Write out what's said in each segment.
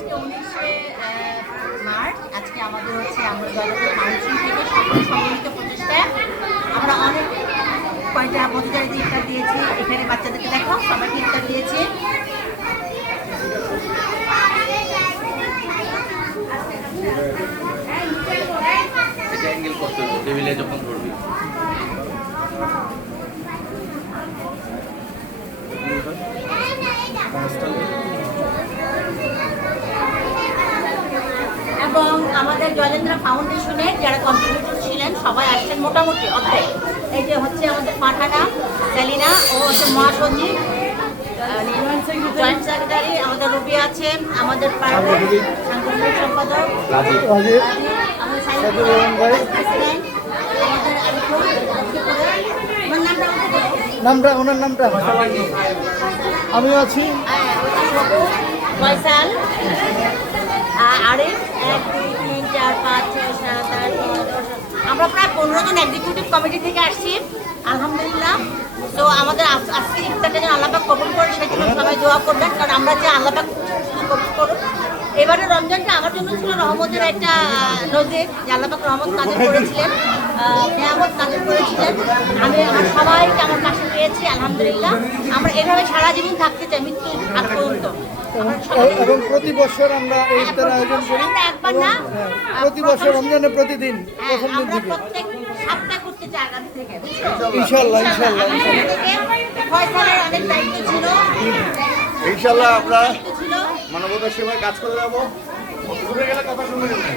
আজকে 19শে মার্চ। আজকে আমাদের হচ্ছে আমরা জয়দেবপুর ফাউন্ডেশন থেকে সকল সম্মিলিত প্রচেষ্টায় আমরা অনেক কয়টা পথচারীকে ইফতার দিয়েছি। এখানে বাচ্চাদেরকে দেখো সবাইকে ইফতার দিয়েছি। অ্যাঙ্গেল করতে হবে টেবিলে যখন ধরবি। এবং আমাদের জয়লেন্দ্রা ফাউন্ডেশনের যারা কন্ট্রিবিউটর ছিলেন সবাই আসছেন মোটামুটি অর্ধেক। এই যে হচ্ছে আমাদের ফারহানা, সেলিনা ও হচ্ছে মহাসচিব, জয়েন্ট সেক্রেটারি আমাদের রবি আছে, আমাদের সাংগঠনিক সম্পাদক আমাদের প্রেসিডেন্ট আমাদের আরিফুল, নামটা ওনার নামটা আমিও আছি, ফয়সাল, আরিফ, 1 2 3 4 5 6 7 8 9 10। আমরা প্রায় 15 জন এক্সিকিউটিভ কমিটি থেকে আসছি আলহামদুলিল্লাহ। তো আমাদের আজকে ইফতারটা যেন আল্লাহ পাক কবুল করে সেই জন্য সবাই দোয়া করবেন, কারণ আমরা যে আল্লাহ পাক কবুল করুন। এবারে রমজানটা আমার জন্য ছিল রহমতের একটা নজির, যে আল্লাহ পাক রহমত নাজিল করেছিলেন, নিয়ামত নাজিল করেছিলেন। আমি আমার সবাইকে আমার কাছে পেয়েছি আলহামদুলিল্লাহ। আমরা এভাবে সারা জীবন থাকতে চাই মৃত্যু আগ পর্যন্ত। এবং প্রতি বছর আমরা এই ইফতার আয়োজন করি। একবার না, প্রতি বছর রমজানে প্রতিদিন প্রথম দিন আমরা থেকে প্রত্যেক সপ্তাহে করতে চাই আগামী থেকে, বুঝছো? ইনশাআল্লাহ ইনশাআল্লাহ ফয়সালের অনেক দায়িত্ব ছিল, ইনশাআল্লাহ আমরা ছিল। মানবতার সেবায় কাজ করে যাবো। ঘুরে গেলে কথা শুনবে না।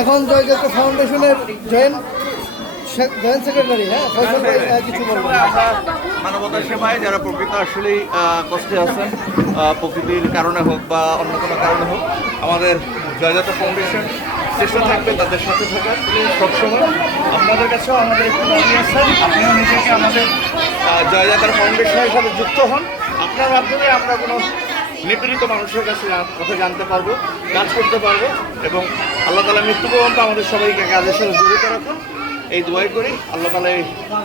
এখন জয়যাত্রা ফাউন্ডেশনের জয়েন্ট সেক্রেটারি ফয়সাল ভাই কিছু বলবেন। আমরা মানবতার সেবায় যারা প্রকৃত আসলেই কষ্টে আছেন, প্রকৃতির কারণে হোক বা অন্য কোনো কারণে হোক, আমাদের জয়যাত্রা ফাউন্ডেশন চেষ্টা থাকবে তাদের সাথে থাকার সবসময়। আপনাদের কাছেও আমাদের একটু দাবি আছে, আপনিও নিজেকে আমাদের জয়যাত্রা ফাউন্ডেশনের সাথে যুক্ত হন। আপনার মাধ্যমে আমরা কোনো নিপীড়িত মানুষের কাছে কথা জানতে পারবো, কাজ করতে পারবো, এবং আল্লাহ তাআলা মৃত্যু পর্যন্ত আমাদের সবাইকে কাজের সাথে জড়িত রাখুন, এই দোয়াই করি। আল্লাহ তাআলা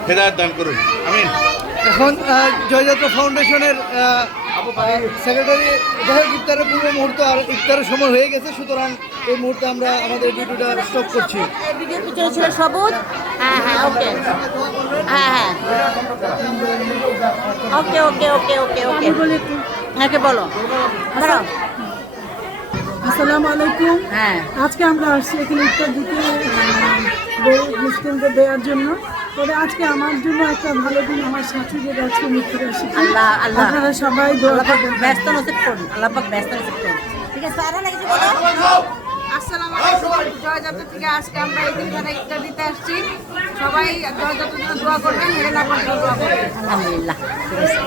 হেদায়েত দান করুন, আমিন। এখন জয়যাত্রা ফাউন্ডেশনের সেক্রেটারি যাই হোক, ইফতারের পূর্ব মুহূর্ত আর ইফতারের সময় হয়ে গেছে, সুতরাং এই মুহূর্তে আমরা আমাদের ডিউটিটা স্টপ করছি। এই ভিডিওর পিছনে ছিল সবুজ। হ্যাঁ হ্যাঁ ওকে, হ্যাঁ হ্যাঁ ওকে ওকে ওকে ওকে ওকে ওকে বলো বলো। আসসালামু আলাইকুম। হ্যাঁ আজকে আমরা আসছি এখানে ইফতার দিতে মুসলিমদের দেওয়ার জন্য। তবে আজকে আমার জন্য একটা ভালো দিন, আমার শাশুড়ির আজকে মৃত্যুর আসে। আল্লাহ আল্লাহ আপনারা সবাই দোয়া আল্লাহ পাক করবেন। ব্যস্ত নসিব করুন, আল্লাহ পাক ব্যস্ত নসিব করুন। ঠিক আছে, আরো কিছু বলো। আসসালামু আলাইকুম। জয়যাত্রা থেকে আজকে আমরা এই দিনখানে ইফতার দিতে আসছি। সবাই জয়যাত্রার জন্য দোয়া করবেন, হেরে না করবেন দোয়া করবেন। আলহামদুলিল্লাহ, ঠিক আছে।